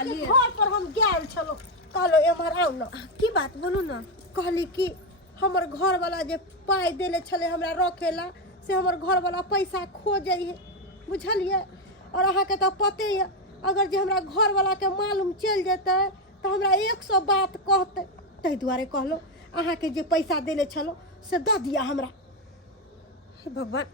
चलिए घर पर हम गेल छलो कहलो एमहर आउ न की बात बोलू ना कहली कि हमर घर वाला जे पाई देले छले हमरा रखेला से हमर घर वाला पैसा खो जाइए बुझलिए और अहाँ के तो पते है अगर जे हमरा घर वाला के मालूम चल जेतै तो हमरा 100 बात कहते तै दुआरे कहलो अहाँ के जे पैसा देले छलो से द दिया हमरा। हे भगवान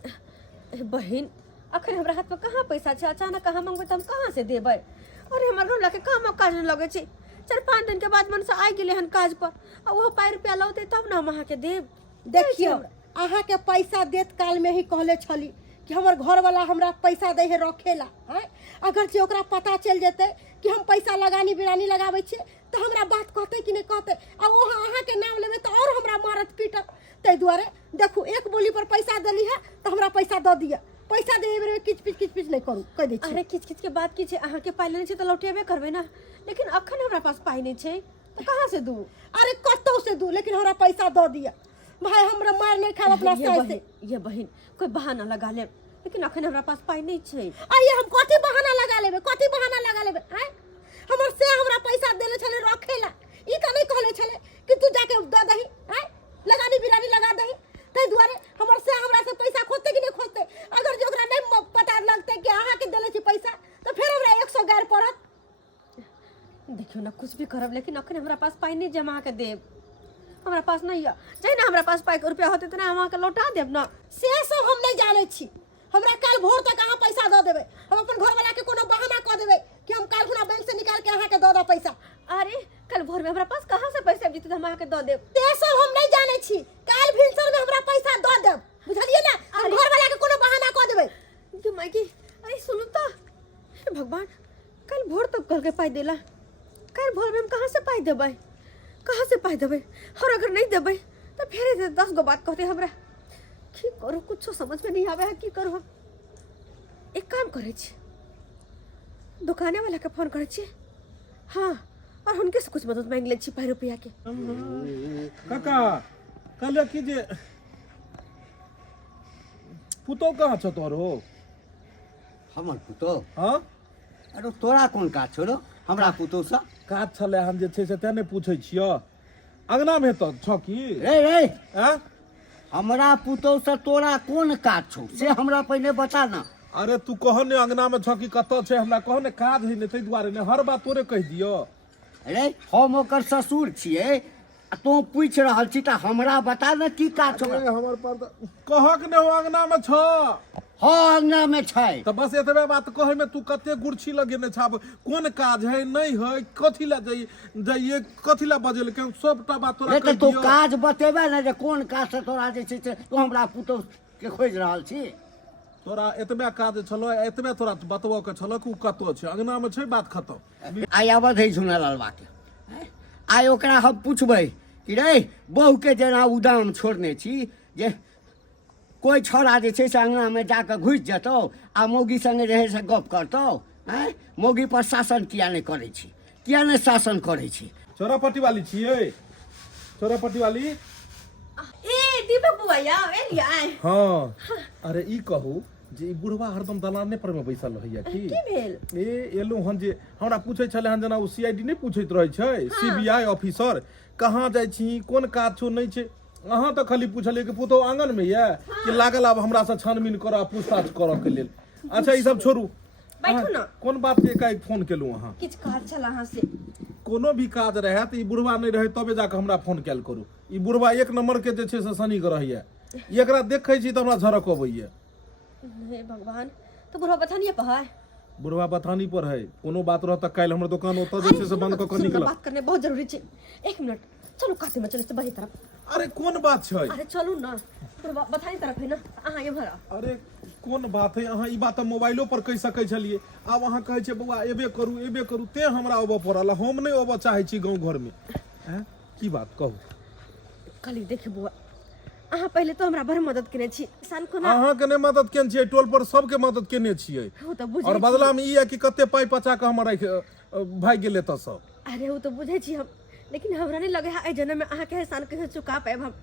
बहन अखन हमरा हाथ में कहाँ पैसा छै अचानक कहाँ मांगबै त हम कहाँ से देबै अरे हमर घर लाके काम काज न लगे छै 4-5 दिन के बाद मन से आ गेले हन काज पर आ वो पाई रुपया लौते तब ना हम अहाँ के देब। देखियो अहाँ के पैसा देत काल में ही कहले छली कि हमर घर वाला हमरा पैसा दे है रखेला हैं अगर जे ओकरा पता चल जेते कि हम पैसा लगानी बिरानी लगाबै छी तो हमरा बात कहते कि नहीं कहते आ वो अहाँ के नाम लेबे तो और हमरा मारत पीटत तै दुआरे देखू एक बोली पर पैसा देली है तो हमरा पैसा द दिया पैसा देबे में किच पिच नहीं करू कह दे छी। अरे किच के बात की छै अहाँ के पाई लेने छै त लौटेबे करबे ना लेकिन अखन हमरा पास पाई नहीं छै तो कहाँ से दूं। अरे कतो से दू लेकिन हमरा पैसा द दिया भाई हमरा मार नहीं खाब अपना से ये बहन कोई बहाना लगा ले लेकिन अखन हमरा पास पाई नहीं छै। आइए हम कथी बहाना लगा लेबे हैं हमर से हमरा पैसा देले छले रखेला ई त नहीं कहले छले कि तू जाके द दही हैं लगानी बिरानी लगा दही तै दुआरे हमर से हमरा से पैसा खोते कि नहीं खोते अगर जो ओकरा नहीं पता लगते कि अहाँ के देले छी पैसा तो फिर हमरा 100 गैर पड़त। देखियो ना कुछ भी करब लेकिन अखन हमरा पास पाई नहीं जमा के देब हमरा पास नहीं है जहिना हमरा पास पाई के रुपया होते तना हम के लौटा देब ना से सब हम नहीं जाने छी हमरा कल भोर तक अहाँ पैसा द देबे हम अपन घर वाला के कोनो बहाना क देबे कि हम कल खुना बैंक से निकाल के अहाँ के द पैसा। अरे कल भोर में हमरा पास कहाँ से पैसा जीते हम अहाँ के द देब ते सब हम नहीं जाने छी कल भिनसर में हमरा पैसा द देब बुझलिए ना हम घर वाला के कोनो बहाना क देबे जो मायकी अरे सुनु तो हे भगवान कल भोर तक कल के पाई देला कल भोर में हम कहाँ से पाई देबै और अगर नहीं देबै तो फिर 10 गो बात कहते हमरा की करू कुछ समझ में नहीं आवे है की करू हम एक काम करे छी दुकाने वाला के फोन करे छी हाँ और उनके से कुछ मदद मांग ले छी 5 रुपया के। काका कहले कि जे पुतो कहाँ छ तोरो हमर पुतो हाँ अरे तोरा कोन काज छोरो हमरा पुतो सा काज छले हम जे छै से ते नहीं पूछै छियो अंगना में तो छ की रे रे हैं हमरा पुतो सा तोरा कोन काज छौ से हमरा पहले बता ना। अरे तू कहो ने अंगना में छ की कत छै हमरा कहो ने काज है ने तै दुआरे ने हर बात तोरे कह दियो। अरे हम ओकर ससुर छियै आ तू पूछ रहल छी त हमरा बता ना की काज छौ। अरे हमर पर कहक ने हो अंगना में छ हाँ अंगना में छै तो बस एतबे बात कहे में तू कते गुरछी लगेने छाब कोन काज है नहीं है कथी ला जाइए कथी ला बजेल के सबटा बात तोरा कह तो दियो। काज बतेबे ना जे कोन काज से तोरा जे छै से तू हमरा पुतो के खोज रहल छी। तोरा एतबे काज छलो एतबे तोरा बतबो के छलो कि कतो छै अंगना में छै बात खत्म। आइ आबद है सुना लालबा के आइ ओकरा हम पूछबै कि रे बहू के जेना उदाम छोड़ने छी जे कोई छोरा जे छै से अंगना में जाकर घुस जेतौ आ मौगी संगे रहे से गप करतौ हैं मौगी पर शासन किया नहीं करे छी किया नहीं शासन करे छी। चोरापट्टी वाली छिए चोरापट्टी वाली ए दीपक बुआ या एलिया हाँ अरे ई कहू जे ई बुढ़वा हरदम दलाने पर में बैसल रहैया की भेल ए एलू हन जे हमरा पूछै छले हन जना उ सीआईडी नहीं पूछैत रहै छै सीबीआई ऑफिसर कहाँ जाइ छी कोन काज छौ नहीं छै अहाँ तो खाली पूछलिए कि पुतो आंगन में ये कि लागल अब हमरा से छानबीन करऽ पूछताछ करऽ के लेल। अच्छा ई सब छोड़ू बैठू ना कोन बात के एकाएक फोन केलू अहाँ किछ काज छला अहाँ से कोनो भी काज रहे त ई बुढ़वा नहीं रहे तबे जाके हमरा फोन कैल करू ई बुढ़वा एक नंबर के जे छै से शनि के रहैया एकरा देखै छी त हमरा झरक अबैया। हे भगवान तो बुढ़वा बथानिए पर है बुढ़वा बथानी पर है कोनो बात रह त काल हमर दुकान ओत जे छै से बंद क के निकल बात करने बहुत जरूरी छै 1 मिनट चलो कासे में चले से बड़ी तरफ। अरे कोन बात छै अरे चलू ना बुढ़वा बथानी तरफ है ना अहाँ ये भरा अरे कोन बात है अहाँ ई बात मोबाइलो पर कह सकै छलिए आब अहाँ कहै छै बौआ एबे करू ते हमरा ओबे पड़ल हम नहीं ओबे चाहै छी गांव घर में हैं की बात कहू कली देखी बुआ अहाँ पहले तो हमरा बड़ मदद केने छी सान को ना अहाँ के नहीं मदद केने छियै टोल पर सबके मदद केने छियै हो तो बुझे और बदला में ई है कि कते पाई पचा के हमर भाग गेले त सब। अरे वो तो बुझे छी हम लेकिन हमरा नहीं लगे है जन्म में अहाँ के एहसान कैसे चुका पाएब हम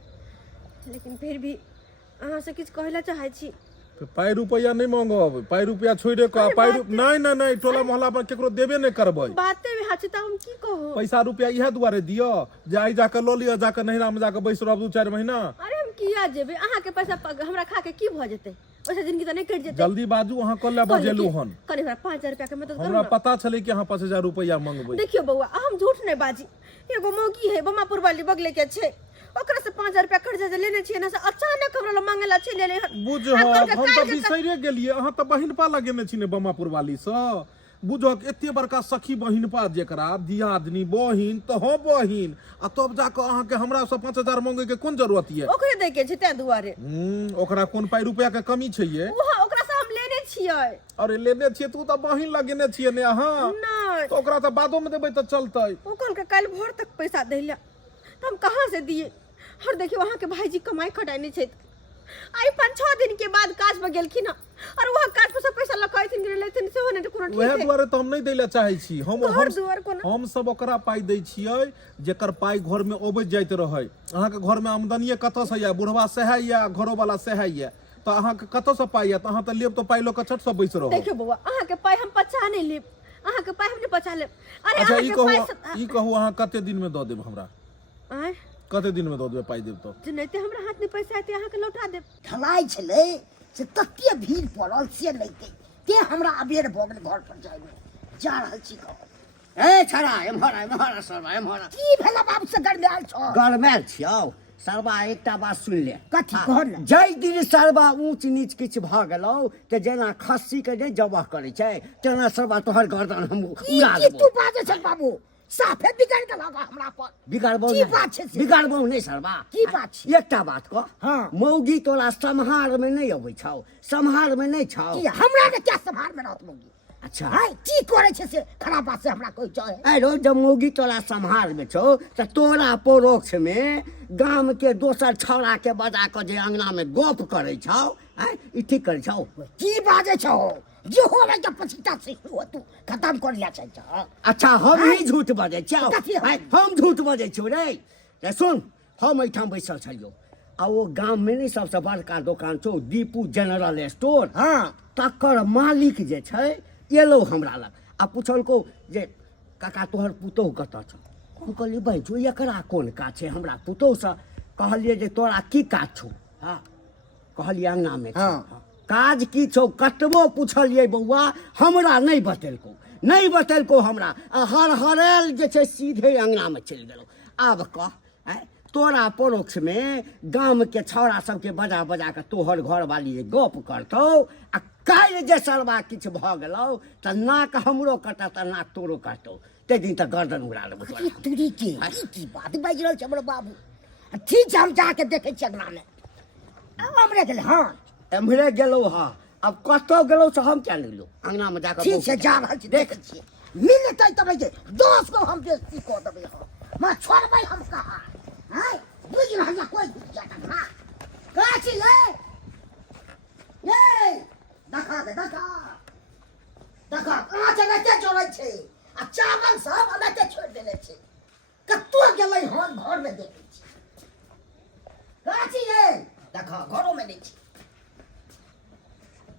लेकिन फिर भी अहाँ से किछ कहला चाहे छी तो पाई रुपया नहीं मांगब, पाई रुपया छोड़े का पाई नहीं टोला मोहल्ला पर केकरो देबे नहीं करबै। बाते में हाथ हम की कहूं। पैसा रुपया इहे दुआरे दियो जे आई जाके ल लियो, जाके नहिरा में जाके बैस रहब 2-4 महीना। अरे हम किया जेबे, अहाँ के पैसा हमरा खा के की भ जेते, ओसे जिंदगी त नहीं कट जेते। जल्दी बाजू, अहाँ कल्ला बजेलू हन। कनी हमरा 5000 रुपया के मदद करू हमरा ना। पता छले कि अहाँ 5000 रुपया मांगबै। देखियो बउआ, हम झूठ नहीं बाजी। एगो मौगी है बमापुर वाली बगले के छे, ओकरा से 5000 रुपया कर्जा जे लेने छिए ना, से अचानक हमरा ल मांगेला छे ले ले। बुझ हम त बिसैरे गेलिए, अहाँ त बहिनपा लगेने छी ने बमापुर वाली स। बुझो एते बड़का सखी बहिनपा जेकरा दियादनी बहिन त हो बहिन, आ तब जाके अहाँ के हमरा से 5000 मांगे के कोन जरूरत ये? ओकरे दे के छे ते दुआरे। ओकरा कोन पाई रुपया के कमी छै ये? ओहा ओकरा से हम लेने छिए। अरे लेने छिए तू त बहिन लगेने छिए ने अहाँ। नहीं तो ओकरा त बादो में देबै त चलतै। ओ कल के कल भोर तक पैसा देला त हम कहां से दिए। और देखियो वहां के भाईजी कमाई खटाई नहीं छै, आई 5-6 दिन के बाद काज में गेलखिन और वहां काज पर सब पैसा लकाइथिन गिरले थिन से होने कोनो ठीक है। वह दुआरे त हम नहीं दैला चाहै छी। दुआर हम सब ओकरा पाई दै छियै जेकर पाई घर में ओबैत जाइत रहै। अहाँ के घर में आमदनी कतऽ से या, बुढ़वा से है या घरो वाला से है या, त अहाँ के कतऽ से पाई या, त अहाँ त लेब त पाई ल के छट से बैस रहो। देखियो बउआ, अहाँ के पाई हम पचा नहीं लेब, अहाँ के पाई हम नहीं पचा लेब। अरे अच्छा अहाँ ई कहू अहाँ कते दिन में द देब हमरा? आय कते दिन में द देबै पाई देब त? जे नैते हमरा हाथ में पैसा आते अहाँ के लौटा देब। ढलाई छले से तत्ते भीड़ पड़ल से लैते ते हमरा अबेर भ गेल घर पर जाय में जा रहल छी। ए छड़ा एमहर सरबा एमहर की भेला बाबू से गरमेल छ? गरमेल छियौ सरबा। एकटा बात सुन ले। कथी कहल ना? जय दिन सरबा ऊंच नीच किछ भ गेलौ त जेना खस्सी के नहीं जबह करे छै, तेना सरबा तोहर गर्दन हम उड़ा की देबो। तू बाजे छ बाबू? साफे बिगाड़ के लगा हमरा पर। बिगाड़बो की बात छै से? बिगाड़बो नहीं सरबा। की बात छै? एकटा बात कह, हाँ। मौगी तोरा सम्हार में नहीं अबै छौ, सम्हार में नहीं छौ। की हमरा के क्या संभार में रहत मौगी? अच्छा हाय की करे छे से खराब बात से हमरा कोई चाहे? अरे जब मौगी तोरा सम्हार में छौ त तोरा परोक्ष में गाम के दोसर छौड़ा के बजा के जे अंगना में गप करे छौ, ई ठीक करे छौ? की बाजे छ? जो होवे के पछिता से हो तू खत्म कर लिया छै। अच्छा हम ही झूठ बजे छौ? कथी हम? हम झूठ बजे छौ रे? रे सुन, हम एठाम बैसल छलियो आ वो गाम में नहीं सबसे बड़का दुकान छौ दीपू जनरल स्टोर। हां तकर मालिक जे छै एलो हमरा लग आ पुछलको जे काका तोहर पुतोह कतऽ छौ? हम कहलिए भाई जो एकरा कोन काज छै हमरा पुतोह से? कहलिए जे तोरा की काज छौ? हाँ कहलिए अंगना में छौ। काज की छौ कतबो पुछलिए बउआ हमरा नहीं बतेलको हमरा। आ हरहरेल जे छै सीधे अंगना में चलि गेलो। आब कह तोरा परोक्ष में गाम के छौड़ा सबके बजा बजा के तोहर घर वाली जे गप करतौ आ काल्हि जे सरबा किछु भ गेलौ त नाक हमरो कटत आ नाक तोरो कटतौ, ते दिन त गर्दन उड़ा लेबो की तुरी के की बात बाज रहल छ हमर बाबू? ठीक छै हम जाके देखे छी अंगना में। अब हमरे गेल। हां एम्हरे गेलौ। हाँ अब कतौ गेलौ से हम क्या लेलौ? अंगना में जाकर ठीक छै जा रहल छी देखे छी मिलतै तबे जे 10 को हम बेइज्जती कर देबै। मैं छोड़बै हम कहा? हाय बुझ रहल या कोई बुझ जाता ना का छी ले देखा कहाँ चले के जोड़ै छै आ चावल सब अलगे छोड़ देले छै। कत्तो गेलै हन घर में देखे छी का छी ले देखा घरों में नहीं छै,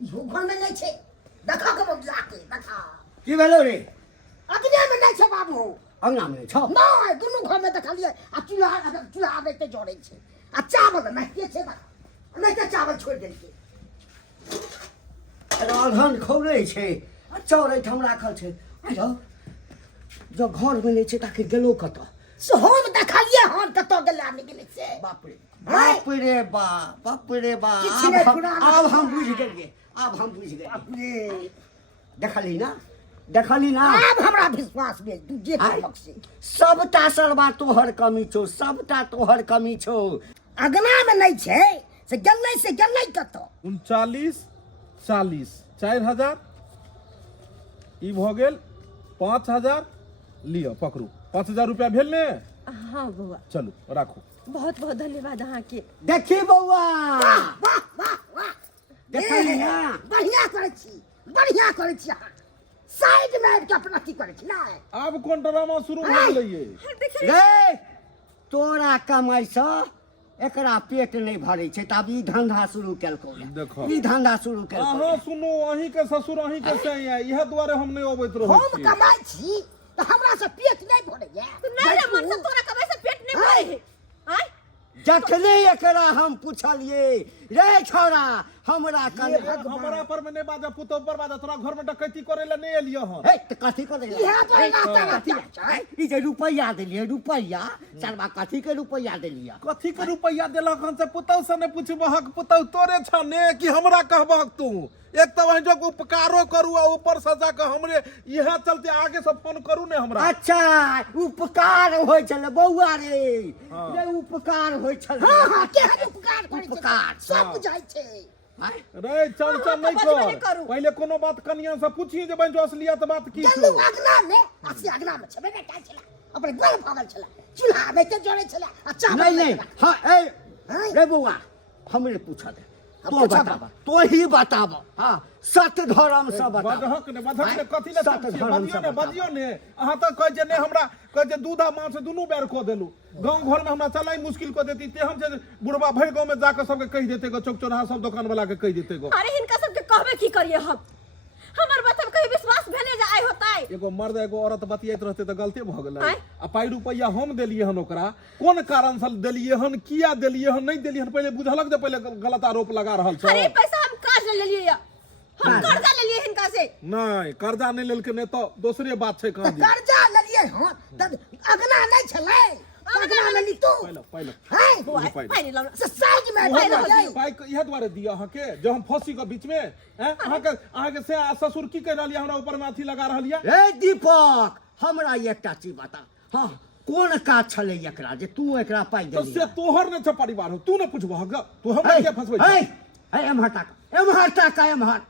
इहो घर में नहीं छै। देखा कब जाके देखा की भेलौ रे? अगने में नहीं छै बाबू। अंगना में छौ? नहीं दुनू घर में देखलिए आ चूल्हा देते जोड़े छै आ चावल नहीं छै नहीं तो चावल छोड़ देलकै। राधन खौले छै आ चाउर एठाम राखल छै। आयो जो घर में नहीं छै ताके गेलो कतऽ? से हम देखलिए हन कतौ गेलै आने गेलै से। बाप रे बाप किछु नहि पुराना अब हम बुझ गेलिए। अपने देखली ना अब हमरा विश्वास भेल तू जे कहलक से। सबटा सरबा तोहर कमी छौ, सबटा तोहर कमी छौ। अगना में नहीं छै से गेलै कतौ? 39 40 4000 ई भ गेल 5000 लियो पकड़ू 5000 रुपया भेल ने? हाँ बउआ चलू राखू। बहुत बहुत धन्यवाद अहाँ के। देखी बउआ वाह देखली ना बढ़िया करै छी अहाँ साइड में आबि के अपना की करै छी ना। अब कोन ड्रामा शुरू भ गेलै ये? रे तोरा कमाई से एकरा पेट नहीं भरे छै तब ई धंधा शुरू केलको देखो। ई धंधा शुरू केलको अहाँ सुनू अहीं के ससुर अहीं के सही है इहे दुआरे हम नहीं अबैत रहै हम छी कमाई छी तो हमरा से पेट नहीं भरैया नहीं रे मन से तोरा कमाई से पेट नहीं भरे है आय जखने एकरा हम पूछलिए रे छोरा हमरा कने हमरा पर में नहीं बाजा पुतो पर बाजा तोरा घर में डकैती करे ला नहीं एलियो हन हे त कथी करे इहे पर नाता ई जे रुपैया देलिए रुपैया सरबा कथी के रुपैया देलिए कथी के रुपैया देलक हन से पुतौ से ने पूछबहक पुतौ तोरे छने कि हमरा कहबहक तू एक तो वही जो उपकारो करू आ ऊपर से जाके हमरे इहे चलते आगे से फोन करू ने हमरा अच्छा उपकार होय छले बौआ रे रे उपकार होय छले हां हां केहन उपकार करै छै उपकार सब बुझाइ छै हैं? रे चल नहीं कर पहले कोनो बात कनिया से पूछिए जे बंजो असलियत बात की चलू छौ अगना में असी अगना में छबे बेटा छला अपने गोल भागल छला चूल्हा में ते जोड़े छला अच्छा नहीं हाँ ए रे बौआ हमरे पूछा दे तो बताबा तो ही बताबा हाँ सत्य धर्म से बताबा बजहक ने कथी ले सत्य धर्म से बजियो ने अहाँ त कह जे ने हमरा कह जे दूधा मांस दुनू बेर को देलु गांव घर में हमरा चलाई मुश्किल को देती ते हम जे बुढ़वा भर गांव में जाके सबके कह देते गो चौक चौराहा सब दुकान वाला के कह देते गो अरे हिनका सबके कहबे की करिए हम हमर बात अब कहीं विश्वास भेले जाय होताय एगो मर्द एगो औरत बतियात रहते त गलती भ गेलै आँय? आ पाई रुपैया हम देलिए हन ओकरा कोन कारण से देलिए हन किया देलिए हन नहीं देलिए हन पहले बुझलक जे पहले गलत आरोप लगा रहल छ अरे पैसा हम काज ले लिए हम कर्जा ले लिए हिनका से नहीं कर्जा नहीं लेलके ने तो दूसरे बात छै कहां जी कर्जा लेलिए हां तब अगना नहीं छले अगना में ली तू पहले हैं पानी लाओ से साइज में वहाँ पाई पर पाई इहे द्वारे दिया अहाँ के जो हम फंसी के बीच में हैं अहाँ के से ससुर की कह रहलिए हमरा ऊपर में अथी लगा रहलिए ए दीपक हमरा एकटा चीज बता हाँ कोन काज छले एकरा जे तू एकरा पाई तो देली से तोहर ने छ परिवार हो तू ने पूछबह तू हमरा के फसबै ए एमहर टाका एमहर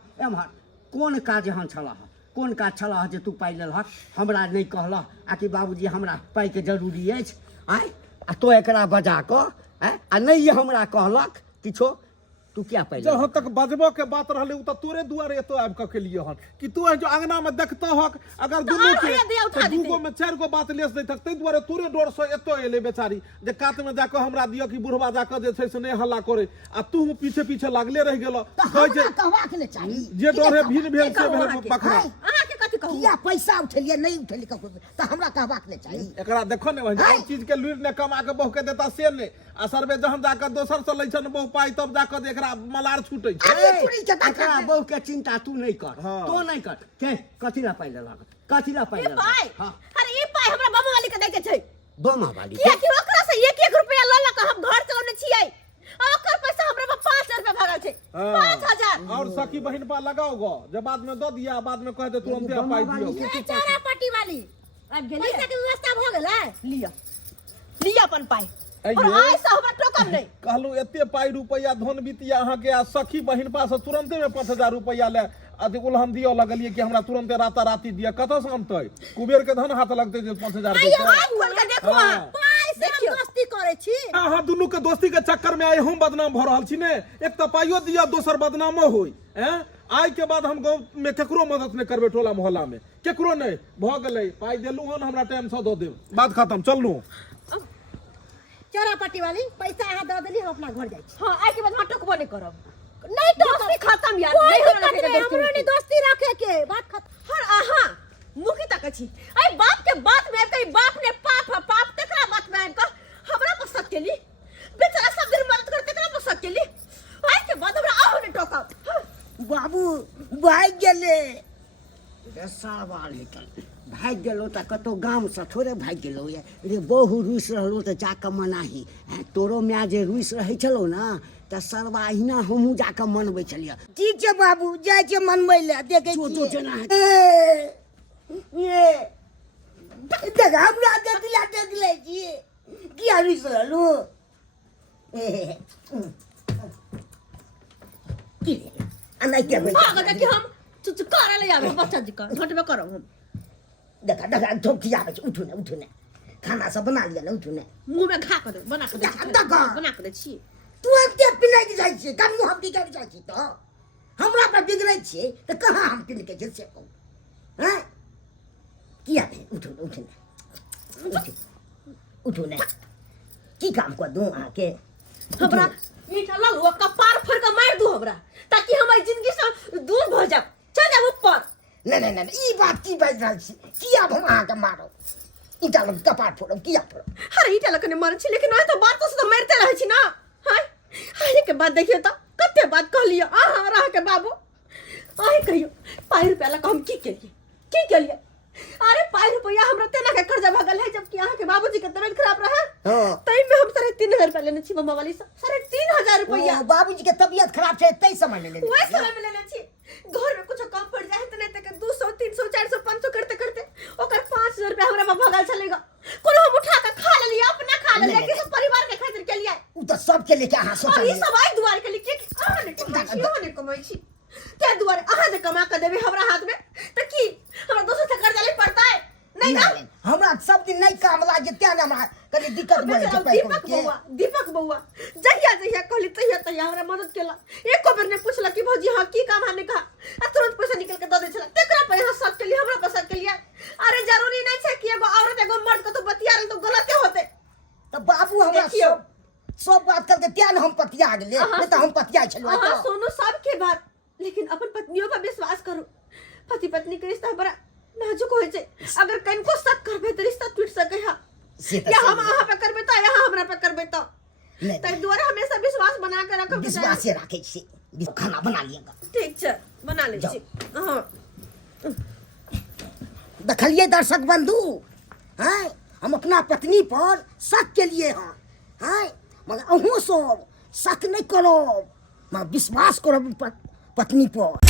कोन काज हन छला कोन काज छला जे तू पाई लेलहक हमरा नहीं कहलह आ कि बाबूजी हमरा पाई के जरूरी अछि आय आ तो एकरा बजा क आ नहीं हमरा कहलक किछो तू क्या पाई जहाँ तक बजबो के बात रहले उ त तोरे दुआरे एतो आब के लिए हन कि तू जो अंगना में देखतो हक अगर दुनू और भैया दिया उठा के देते। दूगो में चार गो बात लेस दैतक तै दुआरे तोरे डर से एतो एले बेचारी जे कात में जाके हमरा दियो कि बुढ़वा जाके जे छै से नहीं हल्ला करे आ तू पीछे पीछे लागले रह गेलो कह जे कहवा के ने चाही जे डरे भीन भेल से कहू भेल अहाँके? बकरा अहाँ के कथी कहू किया पैसा उठेलिए नहीं उठेलिए ककरो तो हमरा कहवा के ने चाही एकरा देखो ने वही हाय। चीज के लुइर ने कमा के बहु के देता से ने आ सरबे जहन जाके दोसर से लै छन बहु पाई तब जाके एकरा मलार छूटै छै अरे चुरी के एकरा बहू के चिंता तू नहीं कर हाँ। तो नहीं कर के कथी ला पाई लेलक कथी ला पाई ये लेलक पाई हाँ अरे ये पाई हमरा बाबू वाली के दे के छै बमा वाली किया कि ओकरा से 1-1 रुपया ल ल के हम घर चलौने छियै आ ओकर पैसा हमरा पर 5 रुपया भागल छै हाँ। 5000 और सखी बहन पा लगाओ गो जब बाद में दो दिया बाद में कह दे तुरंत पाई दियो ये चारा पट्टी वाली अब गेली पैसा के व्यवस्था भ गेलै लिया अपन पाई और अइयो। आइ से हमरा टोकम नहीं कहलू एते पाई रुपया धन बीतिया अहाँ के आ सखी बहन पास तुरंते में 5000 रुपया ले अति उलहन दियो लगलिए कि हमरा तुरंते राता राती दिया कत से अनतै कुबेर के धन हाथ लगते जे 5000 आइयो देतै आइ खोल के देखो हाँ। पाई से हम दोस्ती करे छी अहाँ दुनू के दोस्ती के चक्कर में आइ हम बदनाम भ रहल छी ने एक त पाइयो दिया दोसर बदनामो होई हैं आइ के बाद हम गांव में केकरो मदद नहीं करबे टोला मोहल्ला में केकरो नहीं भ गेलै पाई देलू हन हमरा टाइम से दो देब बात खत्म चलनु चारा पट्टी वाली पैसा अहाँ दे देली हम अपना घर जाई छी हां आइ के बाद हम टोकबो नहीं करब नहीं दोस्ती खत्म यार कोई नहीं दिक्कत नहीं हमरो नहीं दोस्ती रखे के बात खत्म हर आहा मुखी तक छी आई बाप के बात में कई बाप ने पाप तकरा बात में का हमरा पर शक केली बेचारा सब दिन मदद करते तकरा पर शक केली आई के बाद हमरा आहो ने टोका बाबू भाग गेले सावा निकल भाग गेलो त कतो गाम से थोड़े भाग गेलो ये रे बहु रुस रहलो त जाके मनाही तोरो माय जे रुस रहै छलो ना त सरवा अहिना हमहू जाके मनबै छलियै ठीक छै बाबू जाय छै मनबै ले देखे जो छी जेना ये देख हमरा देख ले छी की आबि रहलो की अनै के भाग के हम चुच करे ले जाबे बच्चा जी का घट में करब हम देखा धोखी आबे छै उठू ने खाना सब बना लिया ने उठू ने मुंह में खा कर बना के दे बना के दे छी तू एते पिनाइ के जाइ छी कम हम बिगड़ जाइ छी तो हमरा पर बिगड़ै छी त कहां हम पिन के से कहू हैं किया बे उठू ने की काम कर दूं आके हमरा ईटा लगवा कपार फोड़ के मार दू हमरा, ताकि हमारी जिंदगी से दूर भ जाब। चल जाब ऊपर। नहीं ई बात की बाज रहल छी, किया हम अहाँ के मारब? ईटा लग कपार फोड़ब, किया फोड़ब? अरे ईटा लग ने मारे छी, लेकिन आय तो बात से तो मारते रहे छी ना। हाय आय के बात देखियो त कते बात कहलियो अहाँ रह के बाबू। आय कहियो 5 रुपया ला हम की केलिए? अरे 5 रुपया हमरा तेना के कर्जा भगल है, जबकि अहाँ के बाबूजी के तबियत खराब रहा। हाँ। तई में हम 3,500 रुपया लेने छी मम्मा वाली से। 3,500 रुपया बाबूजी के तबीयत खराब छै तै समय ले लेने वही छियै। समय में लेने छी। घर में कुछ कम पड़ जाए तो नहीं तक 200 300 400 500 करते करते ओकर 5,000 रुपया हमरा पर भगल चलेगा। कोनो हम उठा के खा ले लिया, अपना खा ले लिया, नहीं, किसी परिवार के खातिर के लिए। उ त सबके लेके अहाँ और सोचल। ये सब आई दुआर के लिए ने कमाई छी। ते दुआरे अहाँ जे कमा के देबे हमरा हाथ में त की हमरा दोसर से कर्जा ले पड़ता है? नहीं ना। हमरा सब दिन नहीं काम लागे, त्या ने हमरा कनी दिक्कत भऽ जाइ छै। दीपक बउआ जहिया कहली तहिया हमरा मदद केला। एको बेर ने पूछला कि भौजी हां की काम हाने कहा, आ तुरंत पैसा निकल के द दे छला। तेकरा पे यहाँ सब के लिए हमरा पसंद के लिए। अरे जरूरी नहीं छै कि एगो औरत एगो मर्द को तो बतिया रही तो गलते होते। त बाबू हमरा देखियो। सब बात करके त्या ने हम पतिया गेले, नहीं त हम पतिया छलौ। हाँ सुनो सबके बात, लेकिन अपन पत्नियों पर विश्वास करो। पति पत्नी के रिश्ता बड़ा नाजुक होय छै। अगर कनको शक करबे त रिश्ता टूट सके है। या हम अहाँ पे करबे त या हमरा पे करबे त। नहीं, तै द्वारा हमेशा विश्वास बना के रखो। विश्वास से राखे छी। खाना बना लिएगा। ठीक छै बना ले छी। हां देखलिए दर्शक बंधु, हैं हम अपना पत्नी पर शक के लिए हैं मगर अहूँ सब शक नहीं करो, मैं विश्वास करो पत्नी पर।